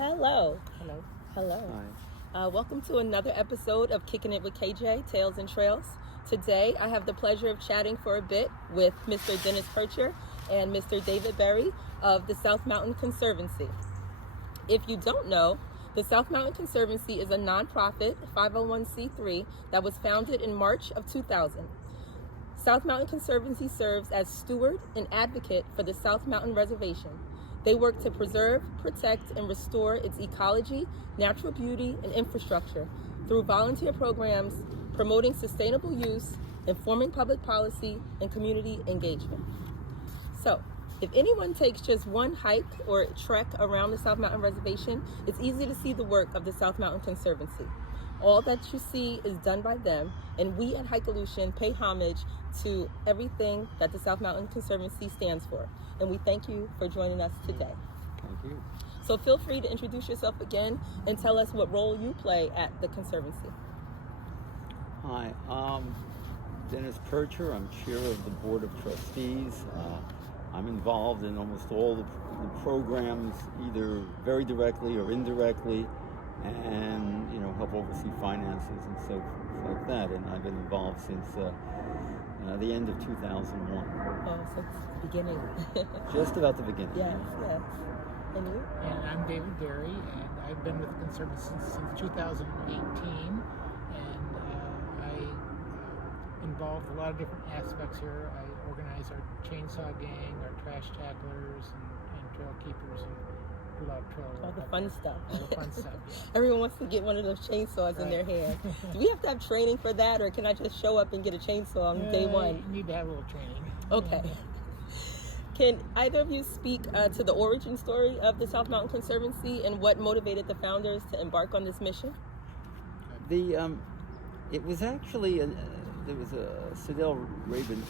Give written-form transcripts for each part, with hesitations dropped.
Hello. Hello. Hello. Hi. Welcome to another episode of Kicking It with KJ, Tales and Trails. Today, I have the pleasure of chatting for a bit with Mr. Dennis Percher and Mr. David Berry of the South Mountain Conservancy. If you don't know, the South Mountain Conservancy is a nonprofit 501c3 that was founded in March of 2000. South Mountain Conservancy serves as steward and advocate for the South Mountain Reservation. They work to preserve, protect, and restore its ecology, natural beauty, and infrastructure through volunteer programs, promoting sustainable use, informing public policy, and community engagement. So, if anyone takes just one hike or trek around the South Mountain Reservation, it's easy to see the work of the South Mountain Conservancy. All that you see is done by them, and we at HIKEOLUTION pay homage to everything that the South Mountain Conservancy stands for. And we thank you for joining us today. Thank you. So feel free to introduce yourself again and tell us what role you play at the Conservancy. Hi, Dennis Percher. I'm chair of the Board of Trustees. I'm involved in almost all the programs, either very directly or indirectly, and help oversee finances and so forth like that. And I've been involved since the end of 2001. Oh, since the beginning. Just about the beginning. Yes. And you? And I'm David Berry, and I've been with the Conservancy since 2018, and I involved a lot of different aspects here. I organize our chainsaw gang, our trash tacklers, and trail keepers, and do a lot of trail work. All the fun stuff. All the fun stuff, yeah. Everyone wants to get one of those chainsaws in their hand. Do we have to have training for that, or can I just show up and get a chainsaw on day one? You need to have a little training. Okay. Can either of you speak to the origin story of the South Mountain Conservancy and what motivated the founders to embark on this mission? It was actually, there was Sidell Rabin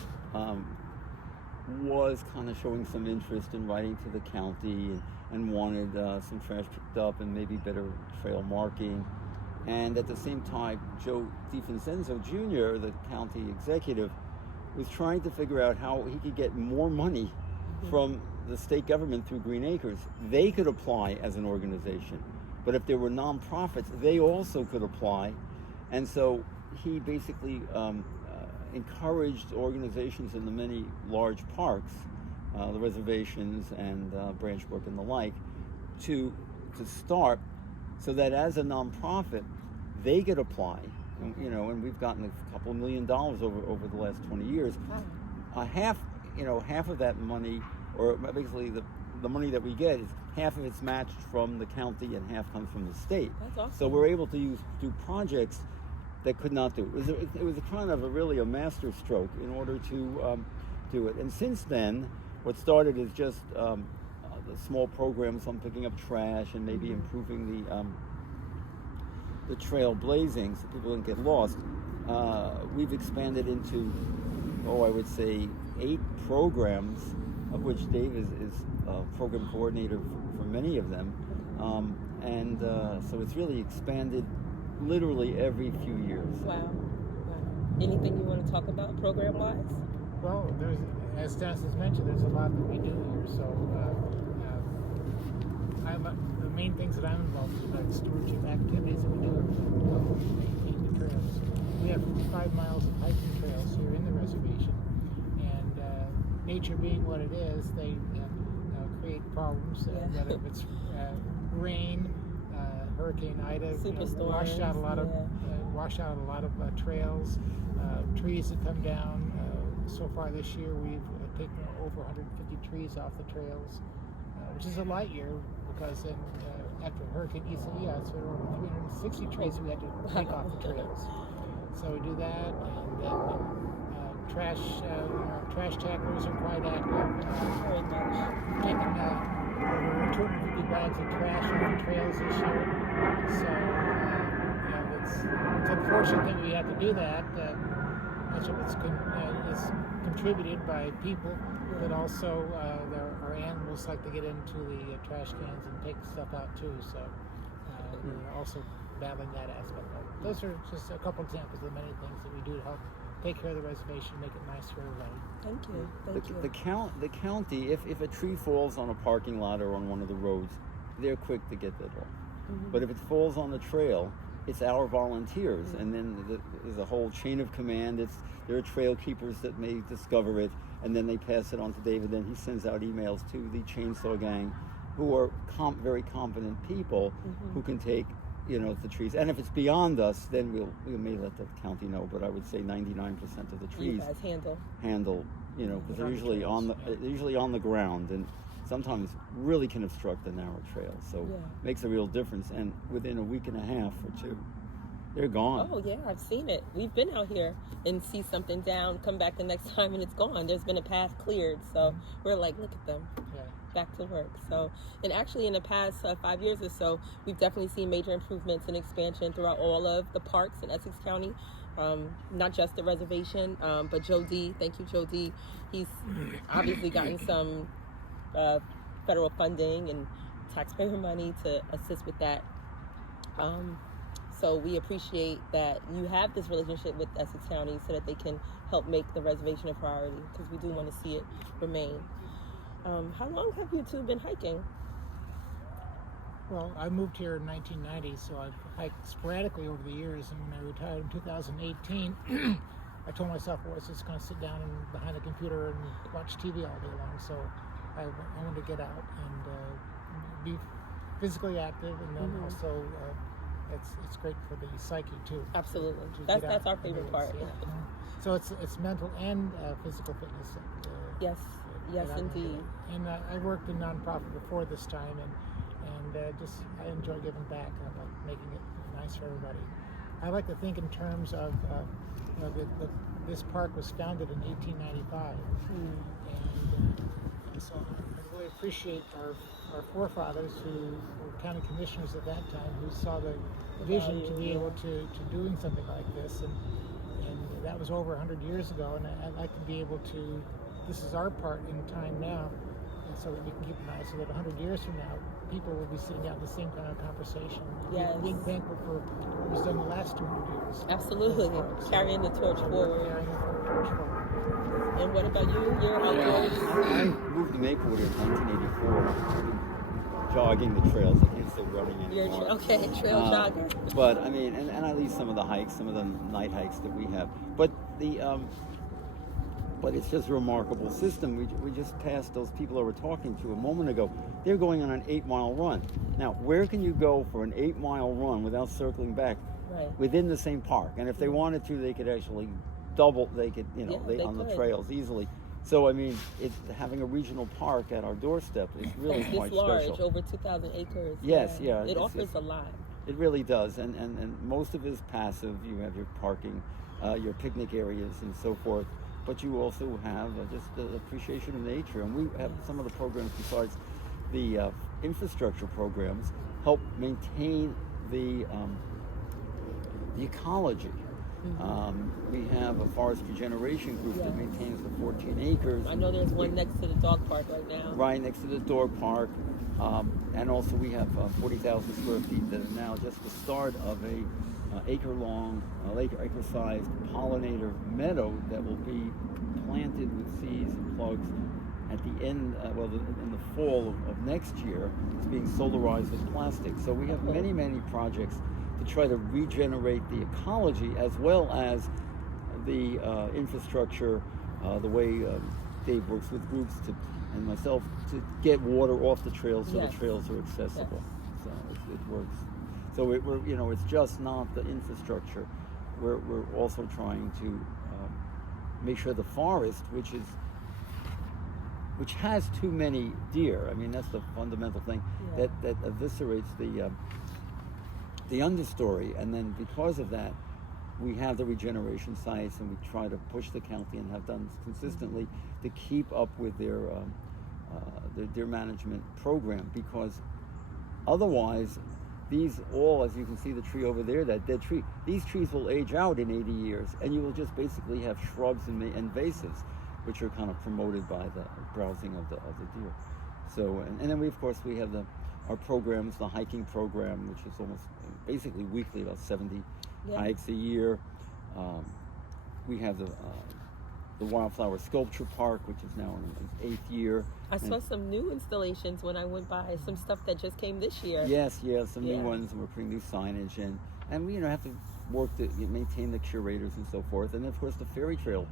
was kind of showing some interest in writing to the county and wanted some trash picked up and maybe better trail marking. And at the same time, Joe DiVincenzo Jr., the county executive, was trying to figure out how he could get more money from the state government through Green Acres. They could apply as an organization, but if there were nonprofits, they also could apply. And so he basically encouraged organizations in the many large parks, the reservations and branch work and the like, to start so that as a nonprofit, they could apply. And we've gotten a couple $1 million over the last 20 years. Half of that money, or basically the money that we get, is half of it's matched from the county and half comes from the state. That's awesome. So we're able to do projects that could not do. It was a kind of really a master stroke in order to do it. And since then, what started is just the small programs on picking up trash and maybe improving the trail blazing so people don't get lost. We've expanded into, I would say 8 programs, of which Dave is program coordinator for many of them. So it's really expanded literally every few years. Wow. Anything you want to talk about program-wise? Well, as Dennis has mentioned, there's a lot that we do here. So the main things that I'm involved in are stewardship activities that we do to maintain the trails. We have 5 miles of hiking trails here in the reservation, and nature being what it is, they create problems, whether it's rain, Hurricane Ida washed out a lot of trails, trees that come down. So far this year, we've taken over 150 trees off the trails, which is a light year because after Hurricane Isaias, there were over 360 trees we had to take off the trails. So we do that, and then trash tacklers are quite active. We've taken over 250 bags of trash off the trails this year. So it's unfortunate that we have to do that. Much of it's is contributed by people, but also our animals like to get into the trash cans and take stuff out too. So we're also battling that aspect. Those are just a couple examples of many things that we do to help take care of the reservation, make it nice for everybody. Thank you. The county, if a tree falls on a parking lot or on one of the roads, they're quick to get that off. But if it falls on the trail, it's our volunteers, and then there's a whole chain of command. There are trail keepers that may discover it, and then they pass it on to David. Then he sends out emails to the chainsaw gang, who are very competent people who can take, the trees. And if it's beyond us, then we may let the county know. But I would say 99% of the trees you guys handle, because they're usually on the ground, and sometimes really can obstruct the narrow trail. So it makes a real difference. And within a week and a half or two, they're gone. Oh yeah, I've seen it. We've been out here and see something down, come back the next time and it's gone. There's been a path cleared. So we're like, look at them. Back to work. So, and actually in the past 5 years or so, we've definitely seen major improvements and expansion throughout all of the parks in Essex County. Not just the reservation, but Joe D. Thank you, Joe D. He's obviously gotten some federal funding and taxpayer money to assist with that. So we appreciate that you have this relationship with Essex County so that they can help make the reservation a priority, because we do want to see it remain. How long have you two been hiking? Well, I moved here in 1990, so I've hiked sporadically over the years, and when I retired in 2018, I told myself I was just going to sit down behind the computer and watch TV all day long, so I wanted to get out and be physically active, and then also it's great for the psyche too. Absolutely, that's our favorite part. So it's mental and physical fitness. Yes, indeed. And I worked in nonprofit before this time, and I enjoy giving back. I like making it nice for everybody. I like to think in terms of this park was founded in 1895, and so I really appreciate our forefathers who were county commissioners at that time, who saw the vision to be able to doing something like this, and that was over 100 years ago. And I'd like to be able to. This is our part in time now, and so that we can keep an eye, so that 100 years from now, people will be sitting out the same kind of conversation. Yes. Being thankful for what was done the last 200 years. Absolutely. Carrying the torch forward. And what about you? You're outdoors? I moved to Maplewood in 1984. Jogging the trails. I can't say running anymore. Trail jogger. But I mean, and I leave some of the hikes, some of the night hikes that we have. But but it's just a remarkable system. We just passed those people I were talking to a moment ago. They're going on an 8-mile run. Now, where can you go for an 8-mile run without circling back? Right. Within the same park? And if they wanted to, they could actually double. They could, they on the trails easily. So I mean, it's having a regional park at our doorstep is really quite large, special. Over 2,000 acres. Yes, yeah. It offers a lot. It really does, and most of it is passive. You have your parking, your picnic areas, and so forth. But you also have just the appreciation of nature, and we have some of the programs besides the infrastructure programs help maintain the ecology. We have a forest regeneration group that maintains the 14 acres. I know there's one next to the dog park right now. Right next to the dog park. And also we have 40,000 square feet that are now just the start of a acre-long, acre-sized pollinator meadow that will be planted with seeds and plugs at the end, in the fall of next year. It's being solarized with plastic. So we have many, many projects to try to regenerate the ecology as well as the infrastructure, the way Dave works with groups and myself to get water off the trails so the trails are accessible. So it works. So we're it's just not the infrastructure. We're also trying to make sure the forest, which has too many deer. I mean, that's the fundamental thing that eviscerates the understory, and then because of that, we have the regeneration sites, and we try to push the county and have done consistently to keep up with their management program, because otherwise, these all, as you can see the tree over there, that dead tree, these trees will age out in 80 years, and you will just basically have shrubs and invasives, which are kind of promoted by the browsing of the deer. So, and then we have our programs, the hiking program, which is almost basically weekly, about 70 hikes a year. We have the the Wildflower Sculpture Park, which is now in its 8th year. I saw some new installations when I went by, some stuff that just came this year. Yes, some new ones, and we're putting new signage in. And we, have to work to maintain the curators and so forth. And of course, the Fairy Trail,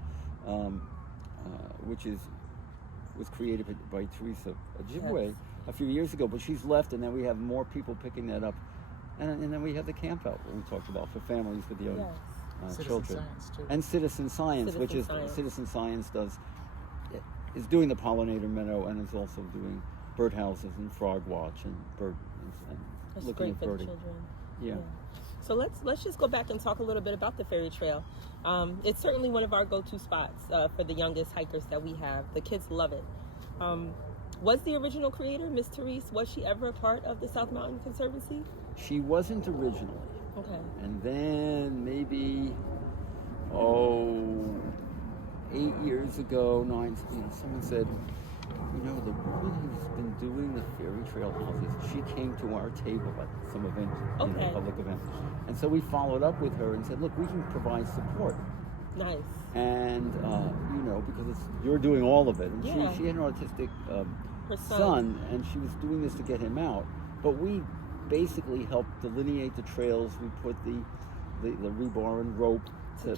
which was created by Teresa Ojibwe a few years ago, but she's left, and then we have more people picking that up. And then we have the camp out that we talked about for families with young children. Science too. And Citizen Science, Citizen Science is doing the pollinator meadow, and is also doing birdhouses and frog watch and That's looking great at for birding. the children. Yeah. So let's just go back and talk a little bit about the Fairy Trail. It's certainly one of our go-to spots for the youngest hikers that we have. The kids love it. Was the original creator, Miss Therese, was she ever a part of the South Mountain Conservancy? She wasn't originally. Okay. And then maybe 8 years ago, someone said, the woman who's been doing the Fairy Trail houses, she came to our table at some event, public event. And so we followed up with her and said, look, we can provide support. Nice. And, because you're doing all of it. And she had an autistic Her son, and she was doing this to get him out. But we basically helped delineate the trails. We put the rebar and rope to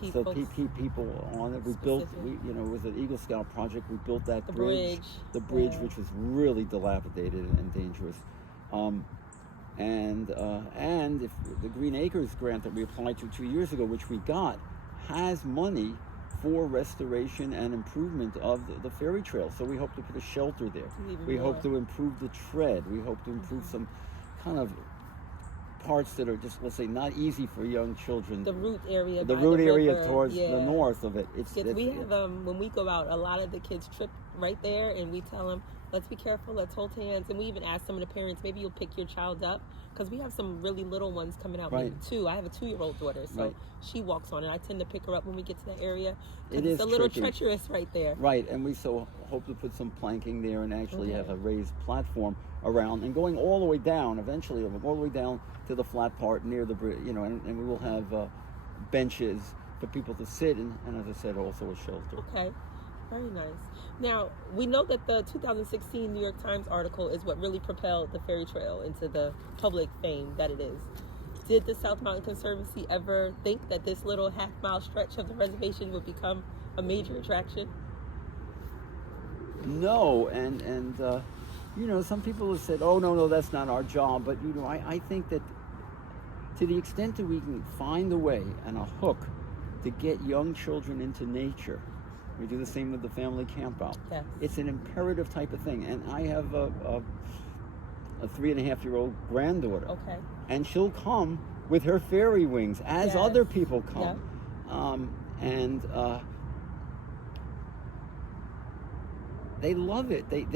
keep people on it. We built, it was an Eagle Scout project. We built that bridge, which was really dilapidated and dangerous. And if the Green Acres grant that we applied to 2 years ago, which we got, has money for restoration and improvement of the Fairy Trail. So we hope to put a shelter there. We hope to improve the tread. We hope to improve some kind of parts that are just, let's say, not easy for young children. The root area. The root area towards the north of it. We have, when we go out, a lot of the kids trip right there, and we tell them, let's be careful, let's hold hands. And we even ask some of the parents, maybe you'll pick your child up, because we have some really little ones coming out. Maybe 2. I have a 2-year-old daughter, so she walks on it. I tend to pick her up when we get to that area. It's a little treacherous right there. Right, and we hope to put some planking there and actually have a raised platform around and going all the way down, eventually all the way down to the flat part near the bridge, and we will have benches for people to sit in, and as I said, also a shelter. Okay. Very nice. Now, we know that the 2016 New York Times article is what really propelled the Fairy Trail into the public fame that it is. Did the South Mountain Conservancy ever think that this little half-mile stretch of the reservation would become a major attraction? No, and some people have said, oh, no, that's not our job. But, I think that to the extent that we can find a way and a hook to get young children into nature, we do the same with the family campout. Yes. It's an imperative type of thing. And I have a 3.5-year-old granddaughter. Okay. And she'll come with her fairy wings as other people come. They love it. They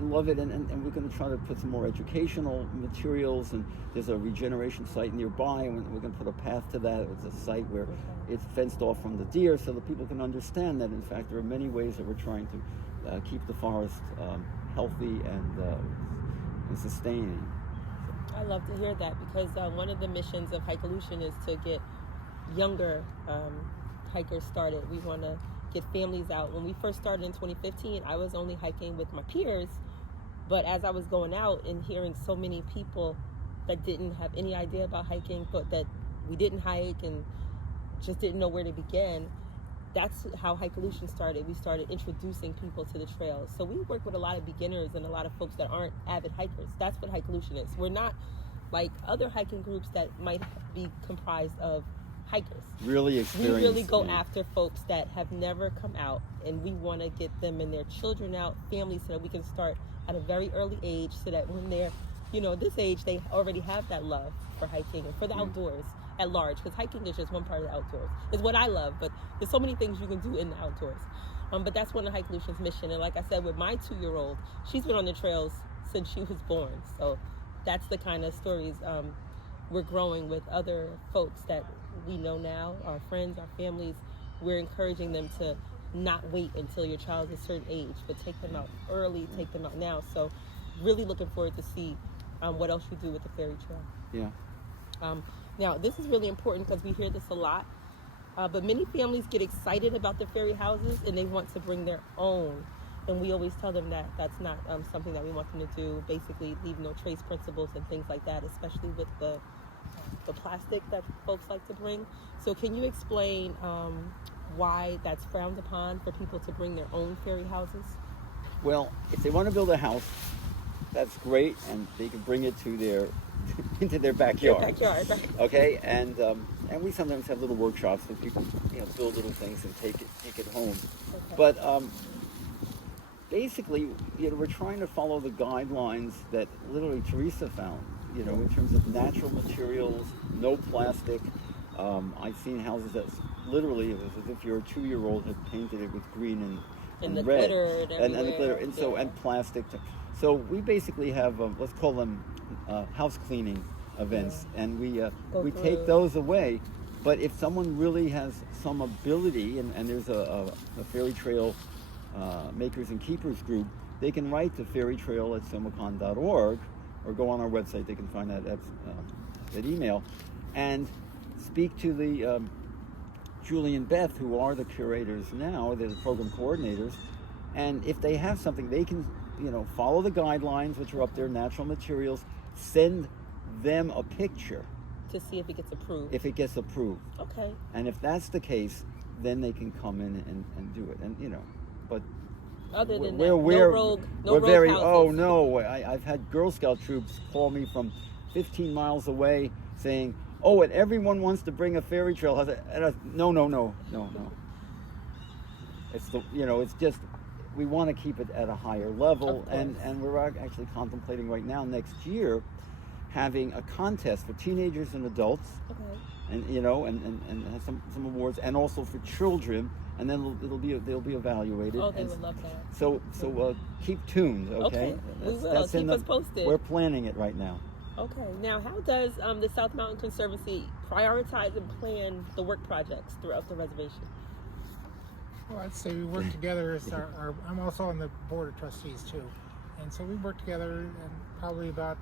love it. And we're going to try to put some more educational materials. And there's a regeneration site nearby, and we're going to put a path to that. It's a site where it's fenced off from the deer, so that people can understand that, in fact, there are many ways that we're trying to keep the forest healthy and sustaining. I love to hear that, because one of the missions of HIKEOLUTION is to get younger hikers started. We want to get families out. When we first started in 2015, I was only hiking with my peers, but as I was going out and hearing so many people that didn't have any idea about hiking, but that we didn't hike and just didn't know where to begin, that's how HIKEOLUTION started. We started introducing people to the trails. So we work with a lot of beginners and a lot of folks that aren't avid hikers. That's what HIKEOLUTION is. We're not like other hiking groups that might be comprised of hikers. Really experienced. We really go after folks that have never come out, and we want to get them and their children out, families, so that we can start at a very early age, so that when they're, this age, they already have that love for hiking and for the outdoors at large, because hiking is just one part of the outdoors. It's what I love, but there's so many things you can do in the outdoors. But that's one of HIKEOLUTION's mission. And like I said, with my 2-year-old, she's been on the trails since she was born. So that's the kind of stories we're growing with other folks that we know now, our friends, our families. We're encouraging them to not wait until your child is a certain age, but take them out early, take them out now. So really looking forward to see what else you do with the Fairy Trail. Yeah. Now, this is really important because we hear this a lot. But many families get excited about the fairy houses and they want to bring their own. And we always tell them that that's not something that we want them to do. Basically, leave no trace principles and things like that, especially with the plastic that folks like to bring. So can you explain why that's frowned upon for people to bring their own fairy houses? Well, if they want to build a house, that's great, and they can bring it to their into their backyard. Right. Okay, and we sometimes have little workshops where people build little things and take it home. Okay. But basically, we're trying to follow the guidelines that literally Teresa found. In terms of natural materials, no plastic. I've seen houses that's literally, it was as if your 2-year-old had painted it with green and the red, glitter and the glitter, and plastic. So we basically have let's call them house cleaning events, and we take those away. But if someone really has some ability, and there's a fairy trail makers and keepers group, they can write to fairytrail@somacon.org, or go on our website. They can find that email, and speak to the Julie and Beth, who are the curators now. They're the program coordinators, and if they have something, they can follow the guidelines, which are up there, natural materials. Send them a picture to see if it gets approved. If it gets approved. Okay. And if that's the case, then they can come in and do it. And but other than we're rogue very houses. Oh no, I've had Girl Scout troops call me from 15 miles away saying, "Oh, and everyone wants to bring a fairy trail house." No. It's it's just we want to keep it at a higher level, and we're actually contemplating right now next year having a contest for teenagers and adults, and and have some awards, and also for children, and then they'll be evaluated. Oh, they would love that. So keep tuned, okay? We will. Keep us posted. We're planning it right now. Okay. Now, how does the South Mountain Conservancy prioritize and plan the work projects throughout the reservation? Well, I'd say we work together as I'm also on the board of trustees too. And so we work together, and probably about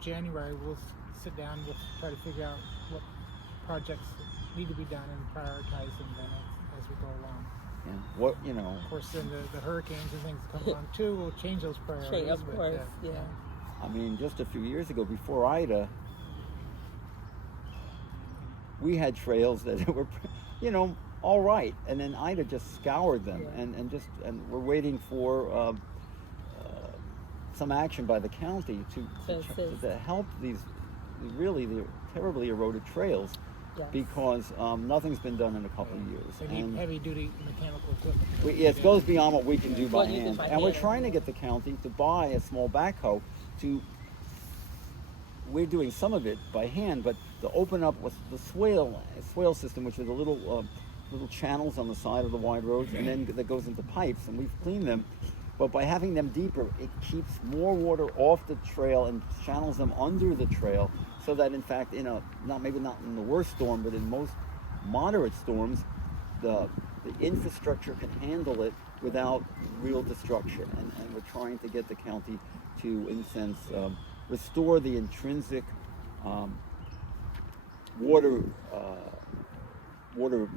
January we'll sit down, we'll try to figure out what projects need to be done and prioritize them then as we go along. Yeah. Of course, then the hurricanes and things that come along too will change those priorities. Of course, yeah. I mean, just a few years ago, before Ida, we had trails that were, all right, and then Ida just scoured them, and we're waiting for some action by the county to help these the terribly eroded trails, because nothing's been done in a couple of years. They need heavy-duty mechanical equipment. It goes beyond what we can do by hand, and we're trying to get the county to buy a small backhoe. We're doing some of it by hand, but to open up with the swale system, which is the little channels on the side of the wide roads, and then that goes into pipes, and we've cleaned them. But by having them deeper, it keeps more water off the trail and channels them under the trail, so that in fact, maybe not in the worst storm, but in most moderate storms, the infrastructure can handle it without real destruction. And we're trying to get the county to, in a sense, restore the intrinsic water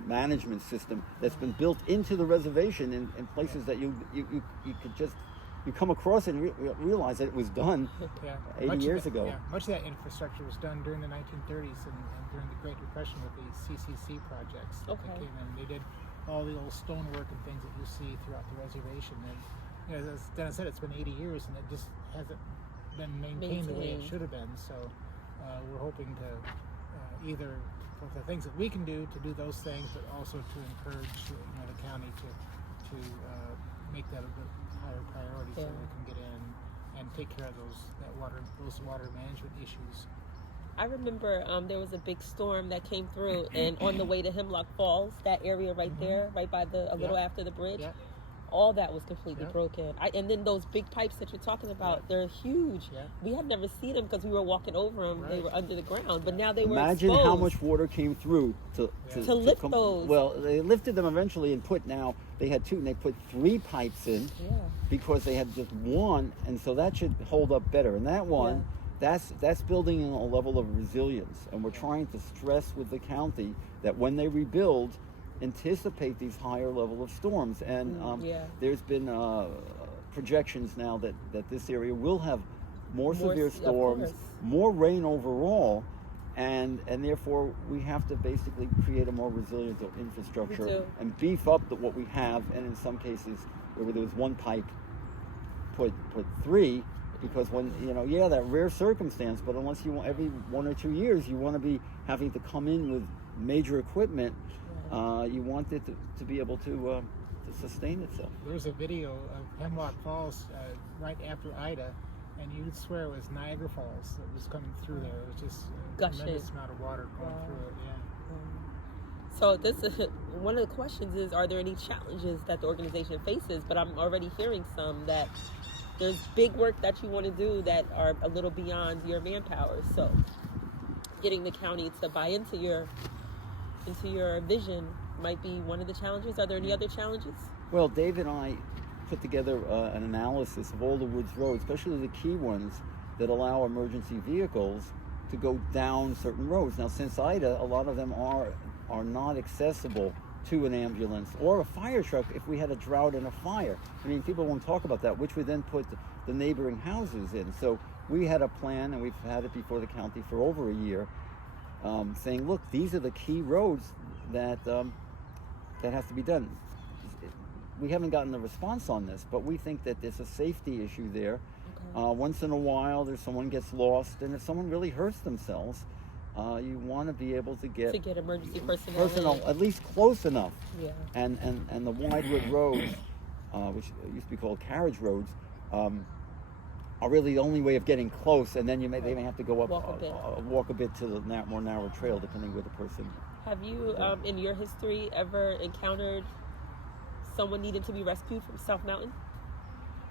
management system that's been built into the reservation in places that you could just come across and realize that it was done 80 years ago. Yeah, much of that infrastructure was done during the 1930s and during the Great Depression with the CCC projects that came in. They did all the old stonework and things that you see throughout the reservation. And as Dennis said, it's been 80 years and it just hasn't been maintained the way it should have been. So we're hoping to either for the things that we can do to do those things, but also to encourage the county to make that a bit higher priority, so we can get in and take care of those water management issues. I remember there was a big storm that came through, and on the way to Hemlock Falls, that area right there, right by a little after the bridge, all that was completely broken. And then those big pipes that you're talking about, they're huge. We had never seen them because we were walking over them. They were under the ground, but now they were Imagine exposed. how much water came through to lift those. Well, they lifted them eventually and they had 2, and they put 3 pipes in because they had just 1, and so that should hold up better. And that one, that's building in a level of resilience, and we're trying to stress with the county that when they rebuild, anticipate these higher level of storms. And there's been projections now that this area will have more severe storms, more rain overall, and therefore we have to basically create a more resilient infrastructure and beef up what we have. And in some cases where there was one pipe, put three, because when that rare circumstance, but unless you want every 1 or 2 years you want to be having to come in with major equipment, you want it to be able to sustain itself. There was a video of Hemlock Falls right after Ida, and you'd swear it was Niagara Falls that was coming through there. It was just a tremendous amount of water going through it. So this is one of the questions is, are there any challenges that the organization faces? But I'm already hearing some that there's big work that you want to do that are a little beyond your manpower. So getting the county to buy into your vision might be one of the challenges. Are there any other challenges? Well, Dave and I put together an analysis of all the woods roads, especially the key ones that allow emergency vehicles to go down certain roads. Now, since Ida, a lot of them are not accessible to an ambulance or a fire truck if we had a drought and a fire. I mean, people won't talk about that, which would then put the neighboring houses in. So we had a plan, and we've had it before the county for over a year, saying, look, these are the key roads that has to be done. We haven't gotten a response on this, but we think that there's a safety issue there. Once in a while, someone gets lost, and if someone really hurts themselves, you want to be able to get emergency personnel at least close enough. And the wide wood roads, which used to be called carriage roads, are really the only way of getting close. And then they may have to go up, walk a bit to the more narrow trail, depending where the person. Have you, in your history, ever encountered someone needing to be rescued from South Mountain?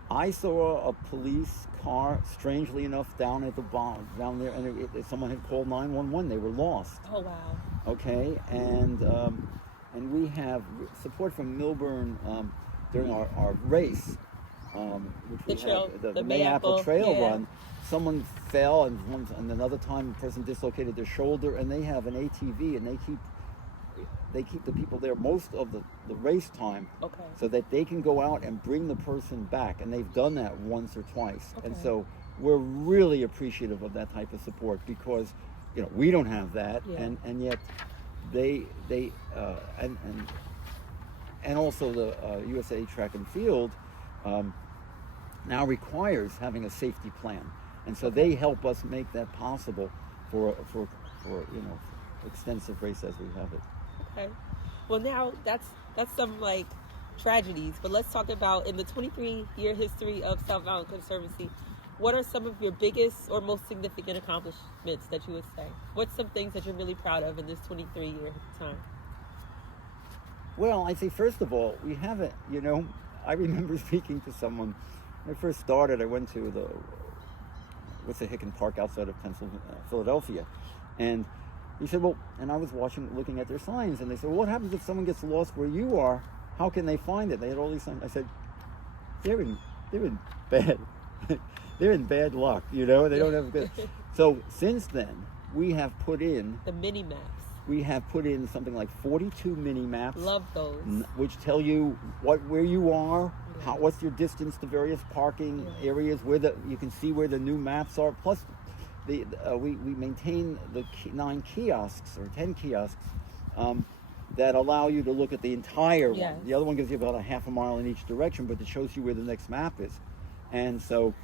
I saw a police car, strangely enough, down at the bottom, down there, and someone had called 911. They were lost. Oh, wow. Okay, and we have support from Milburn during our race, which the Mayapple Trail run. Someone fell, and another time the person dislocated their shoulder, and they have an ATV, and they keep the people there most of the race time, so that they can go out and bring the person back, and they've done that once or twice. And so we're really appreciative of that type of support, because we don't have that, and yet they and also the USA Track and Field now requires having a safety plan, and so they help us make that possible for extensive race as we have it. Okay. Well, now that's some tragedies, but let's talk about, in the 23-year history of South Mountain Conservancy, what are some of your biggest or most significant accomplishments that you would say? What's some things that you're really proud of in this 23-year time? Well, I'd say first of all, we haven't, I remember speaking to someone when I first started. I went to the Hicken Park outside of Philadelphia, and he said, well, and I was looking at their signs, and they said, well, what happens if someone gets lost where you are? How can they find it? They had all these signs. I said, they're in bad, they're in bad luck, they don't have good. So since then, we have put in the mini maps. We have put in something like 42 mini maps. Love those. Which tell you where you are, what's your distance to various parking areas, you can see where the new maps are. Plus, we maintain the 9 kiosks or 10 kiosks that allow you to look at the entire one. The other one gives you about a half a mile in each direction, but it shows you where the next map is. And so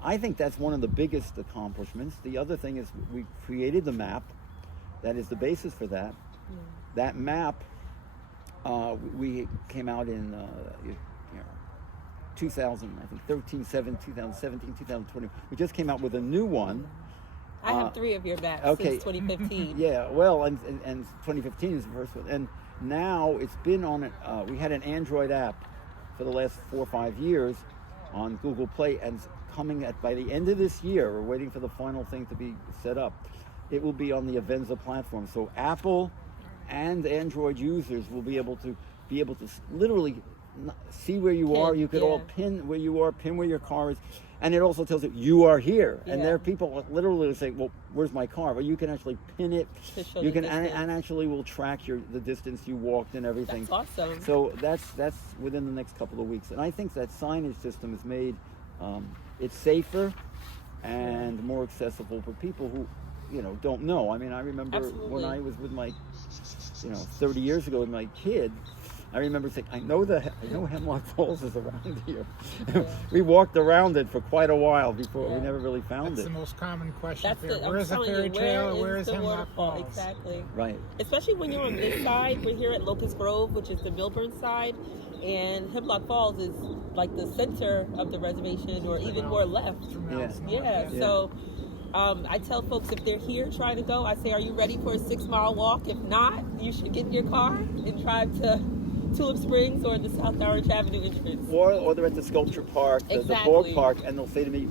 I think that's one of the biggest accomplishments. The other thing is we created the map. That is the basis for that. That map, we came out in 2017, 2020. We just came out with a new one. I have 3 of your maps since 2015. Well, and 2015 is the first one. And now it's been on it. We had an Android app for the last 4 or 5 years on Google Play, and by the end of this year, we're waiting for the final thing to be set up. It will be on the Avenza platform. So Apple and Android users will be able to literally see where you are. You could all pin where you are, pin where your car is. And it also tells you you are here. And Yeah. there are people literally say, well, where's my car? Well, you can actually pin it. To show You the can distance. and actually will track the distance you walked and everything. That's awesome. So that's within the next couple of weeks. And I think that signage system has made it safer and more accessible for people who, don't know. I mean, I remember when Absolutely. I was with my, 30 years ago with my kid, I remember saying, I know Hemlock Falls is around here. Yeah. We walked around it for quite a while before we Yeah. never really found That's it. the most common question. That's here. the, Where's the I'm telling ferry you, trail and where where is is the Hemlock waterfall? Falls? Exactly. Right. Especially when you're on this side, we're here at Locust Grove, which is the Milburn side, and Hemlock Falls is like the center of the reservation, or even more left. 2 miles north, Yeah. So I tell folks if they're here trying to go, I say, are you ready for a 6-mile walk? If not, you should get in your car and drive to Tulip Springs or the South Orange Avenue entrance. Or they're at the sculpture park, the Exactly. bog park, and they'll say to me,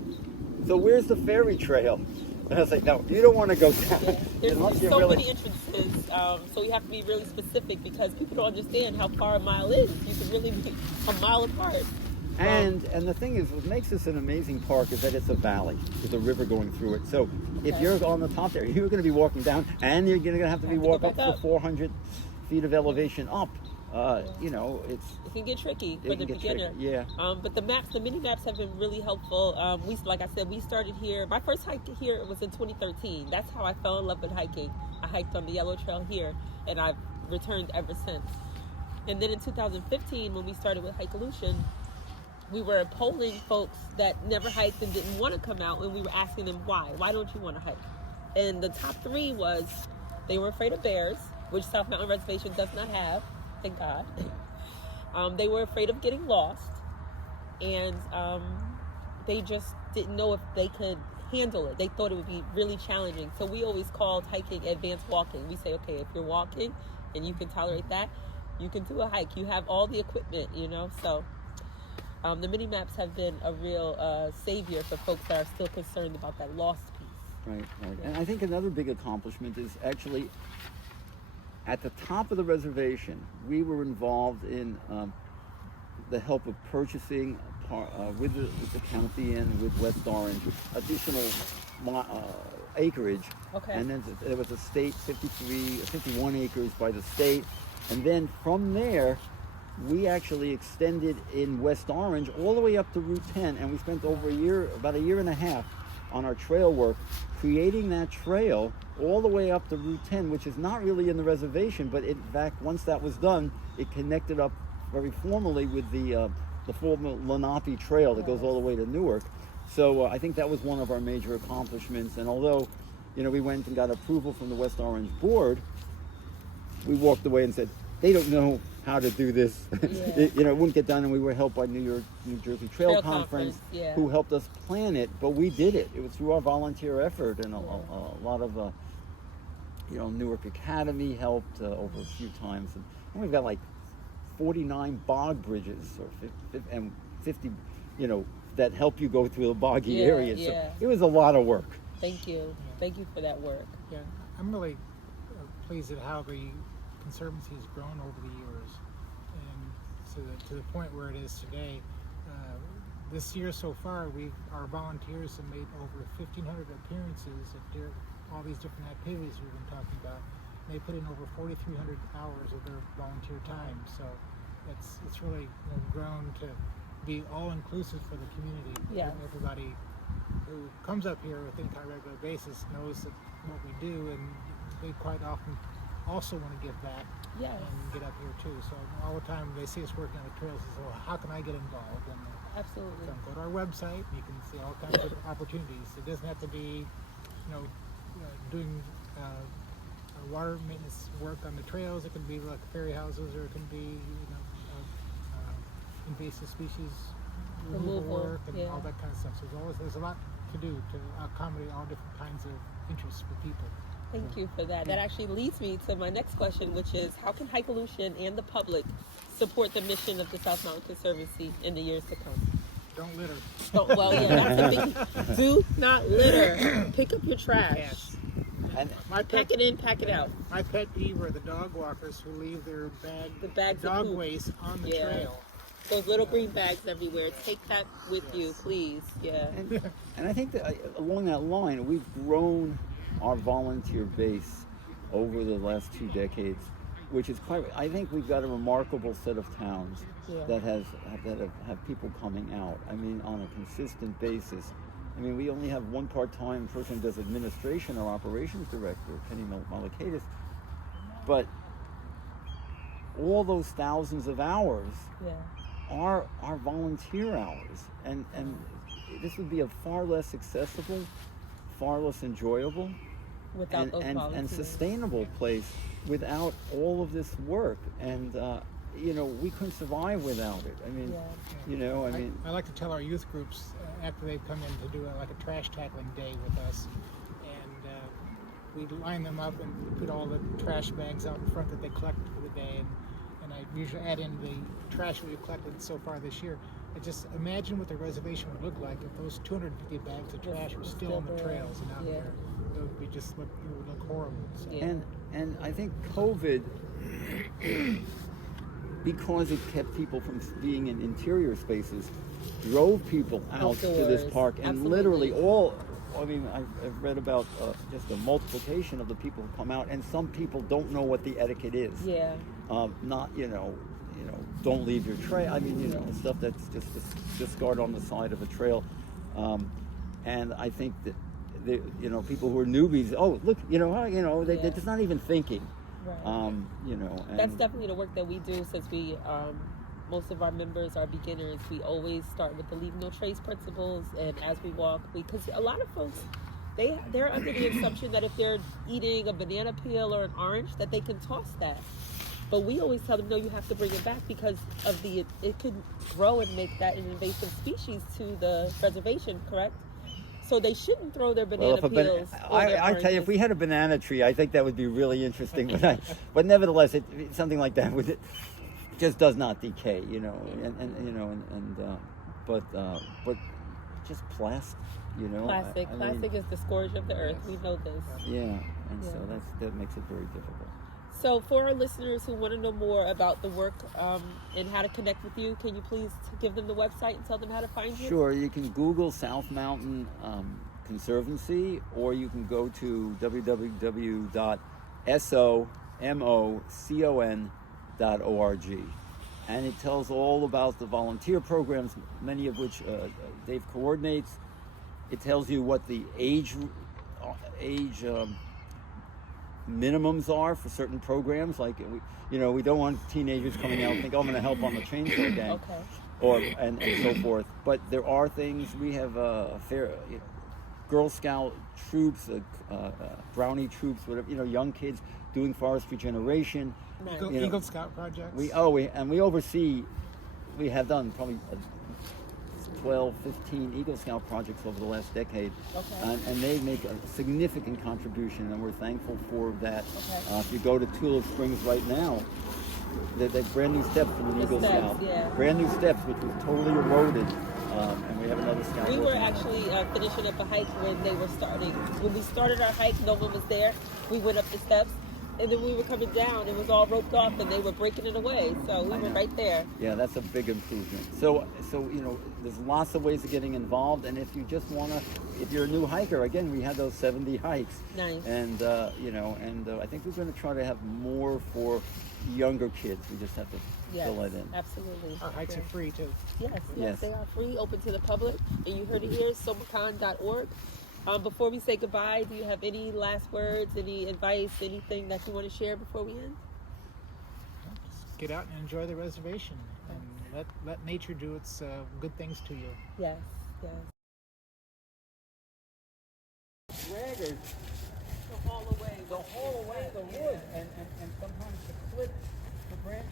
so where's the ferry trail? And I say, no, you don't want to go down. Yeah. There's Unless you so really- many entrances, so you have to be really specific because people don't understand how far a mile is. You can really be a mile apart. And the thing is, what makes this an amazing park is that it's a valley with a river going through it. So if Okay. you're on the top there, you're going to be walking down, and you're going to have to be Have to walk go up back to up. 400 feet of elevation up. It's It can get tricky it for can the get tricky. beginner. Yeah. But the mini maps have been really helpful. Like I said, we started here. My first hike here was in 2013. That's how I fell in love with hiking. I hiked on the Yellow Trail here, and I've returned ever since. And then in 2015, when we started with HIKEOLUTION, we were polling folks that never hiked and didn't want to come out, and we were asking them why. Why don't you want to hike? And the top 3 was they were afraid of bears, which South Mountain Reservation does not have, thank God. They were afraid of getting lost, and they just didn't know if they could handle it. They thought it would be really challenging. So we always called hiking advanced walking. We say, okay, if you're walking and you can tolerate that, you can do a hike. You have all the equipment, So the mini maps have been a real savior for folks that are still concerned about that lost piece. Right. And I think another big accomplishment is actually at the top of the reservation, we were involved in the help of purchasing with the county and with West Orange additional acreage. Okay. And then there was a state 51 acres by the state, and then from there we actually extended in West Orange all the way up to Route 10, and we spent about a year and a half on our trail work, creating that trail all the way up to Route 10, which is not really in the reservation, but in fact, once that was done, it connected up very formally with the full Lenape Trail that goes all the way to Newark. So I think that was one of our major accomplishments. And although, we went and got approval from the West Orange board, we walked away and said, they don't know how to do this. Yeah. It wouldn't get done, and we were helped by New Jersey Trail Conference, yeah. who helped us plan it, but we did it. It was through our volunteer effort, and a lot of, Newark Academy helped over a few times, and we've got like 49 bog bridges and 50, that help you go through the boggy areas. Yeah. So it was a lot of work. Thank you. Thank you for that work. Yeah, I'm really pleased at how the Conservancy has grown over the years, and to the point where it is today. This year so far, our volunteers have made over 1,500 appearances at all these different activities we've been talking about. They put in over 4,300 hours of their volunteer time, so it's really grown to be all inclusive for the community. Yes. Everybody who comes up here, I think, on a regular basis knows that what we do, and they quite often also want to give back Yes. and get up here too. So all the time they see us working on the trails, they say, well, how can I get involved? And Absolutely. so go to our website, you can see all kinds of opportunities. It doesn't have to be, doing water maintenance work on the trails. It can be like ferry houses, or it can be, invasive species removal work and all that kind of stuff. So there's a lot to do to accommodate all different kinds of interests for people. Thank you for that. That actually leads me to my next question, which is how can HIKEOLUTION and the public support the mission of the South Mountain Conservancy in the years to come? Don't litter. That's a big. Do not litter. Pick up your trash. Yes. And Pack it in, pack it out. My pet peeve are the dog walkers who leave their The bags of dog poop. waste on the Yeah. trail. Those little green bags everywhere. Take that with you, please. Yeah. And I think that along that line, we've grown our volunteer base over the last 2 decades, which is quite. I think we've got a remarkable set of towns that have people coming out. I mean, on a consistent basis. I mean, we only have one part-time person who does administration or operations director, Penny Malakadis, but all those thousands of hours are volunteer hours, and this would be a far less accessible, far less enjoyable, without those volunteers, and sustainable place without all of this work. And you know, we couldn't survive without it. I mean, you know, I mean, I like to tell our youth groups after they come in to do a trash tackling day with us, and we line them up and put all the trash bags out in front that they collect for the day, and I usually add in the trash we've collected so far this year. I just imagine what the reservation would look like if those 250 bags of trash were still on the trails and out there. It would be it would look horrible. So. And I think COVID, because it kept people from being in interior spaces, drove people out to this park, and literally all. I mean, I've read about just a multiplication of the people who come out, and some people don't know what the etiquette is. Yeah. Not don't leave your trail. I mean, stuff that's just discard on the side of a trail. And I think that people who are newbies. Oh, look, they're just not even thinking. Right. And that's definitely the work that we do, since we most of our members are beginners. We always start with the leave no trace principles, and as we walk, because a lot of folks, they're under the assumption that if they're eating a banana peel or an orange, that they can toss that. But we always tell them, no, you have to bring it back because of it could grow and make that an invasive species to the reservation, correct? So they shouldn't throw their banana peels. I tell you, if we had a banana tree, I think that would be really interesting. But nevertheless, something like that just does not decay, but just plastic, Plastic is the scourge of the earth. We know this. Yeah, and so that makes it very difficult. So for our listeners who want to know more about the work and how to connect with you, can you please give them the website and tell them how to find you? Sure, you can Google South Mountain Conservancy, or you can go to www.somocon.org. And it tells all about the volunteer programs, many of which Dave coordinates. It tells you what the age minimums are for certain programs, like we don't want teenagers coming out and think, I'm going to help on the chainsaw gang, and so forth. But there are things. We have Girl Scout troops, brownie troops, whatever, young kids doing forest regeneration. Eagle Scout projects. We oversee. We have done probably 12, 15 Eagle Scout projects over the last decade, and they make a significant contribution, and we're thankful for that. If you go to Tulip Springs right now, they're brand new steps from an Eagle Scout. Brand new steps, which was totally eroded, and we have another Scout. We were actually finishing up a hike when they were starting. When we started our hike, no one was there. We went up the steps, and then we were coming down. It was all roped off, and they were breaking it away. So we were right there. Yeah, that's a big improvement. So there's lots of ways of getting involved. And if you just if you're a new hiker, again, we had those 70 hikes. Nice. And I think we're going to try to have more for younger kids. We just have to fill that in. Absolutely. Our hikes are free too. Yes, they are free, open to the public. And you heard it here, somocon.org. Before we say goodbye, do you have any last words, any advice, anything that you want to share before we end? Just get out and enjoy the reservation, and let nature do its good things to you. Yes. Draggers The haul away the wood and